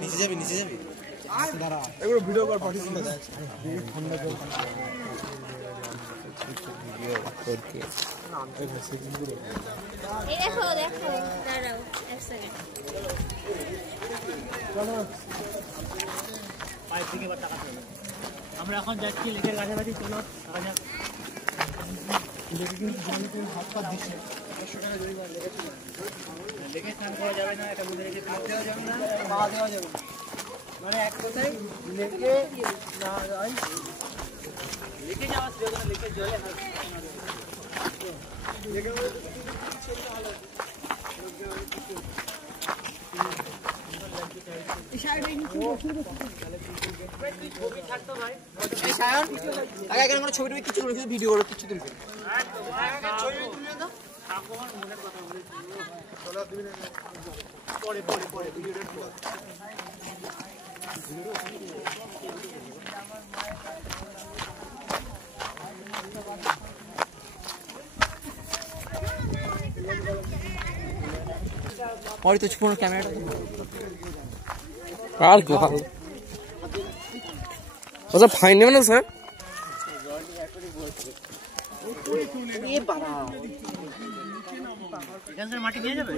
নিচে যাবি এগুলো ভিডিও কল পাঠিয়ে দিন আমরা এখন যাচ্ছি লেকের কাছাকাছি। চলো লেকে স্নান করা যাবে না, এটা বলে রেখে কাপ দেওয়া যাবে না, পা দেওয়া যাবে না, মানে এক কথায় লেকে না যাই, লেকে যাওয়া যাবে না, লেকের জলে ছবি কিছু ভিডিও করো, কিছু তুলবে পরে পরে পরে ভিডিওটার পর और तो फोन कैमरा আর কি ভালো আচ্ছা ফাইন নেবেন না স্যার? মাটি নিয়ে যাবে।